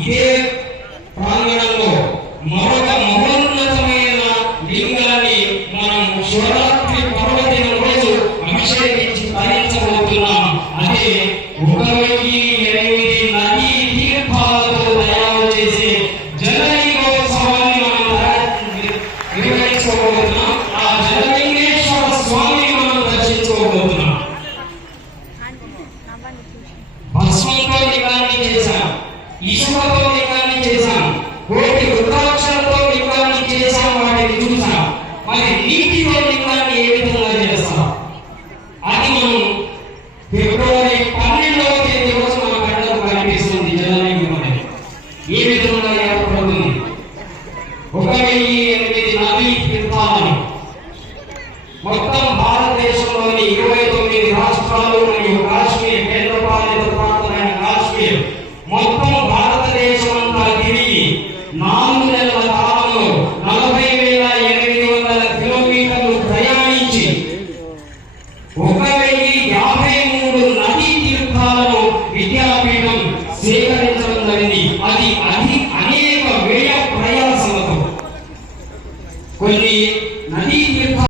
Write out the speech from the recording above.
ఇదే ప్రాంగణంలో మరొక మహోన్నతమైన లింగాన్ని మనం శివరాత్రి పర్వదిన రోజు అభిషేకించి ధరించబోతున్నాం అదే ఒక వెయ్యి ఎనిమిది నదీ తీర్థాలతో తయారు చేసే జలలింగోత్సవాన్ని మనం ఆ జలలింగేశ్వర స్వామిని మనం దర్శించుకోబోతున్నాం ఇసుకతో లింగాన్ని చేశాం కోటి రుద్రాక్షలతో లింగాన్ని చేశాం. వాటిని చూసాం మరి నీటితో లింగాన్ని ఏ విధంగా చేస్తాం? అది మనం ఫిబ్రవరి పన్నెండవ తేదీ రోజు మన కళ్ళకు కనిపిస్తుంది జలలింగం అనేది ఏ విధంగా ఏర్పడుతుంది? ఒక వెయ్యి ఎనిమిది నదీ తీర్థాలను మొత్తం భారతదేశంలోని ఇరవై తొమ్మిది రాష్ట్రాలు మరియు కాశ్మీర్ నాలుగు నెలల కాలంలో నలభై వేల ఎనిమిది వందల కిలోమీటర్లు ప్రయాణించి ఒక వెయ్యి యాభై మూడు నదీ తీర్థాలను విద్యాపీఠం సేకరించడం జరిగింది అది అతి అనేక వేల ప్రయాణ కొన్ని నదీ తీర్థ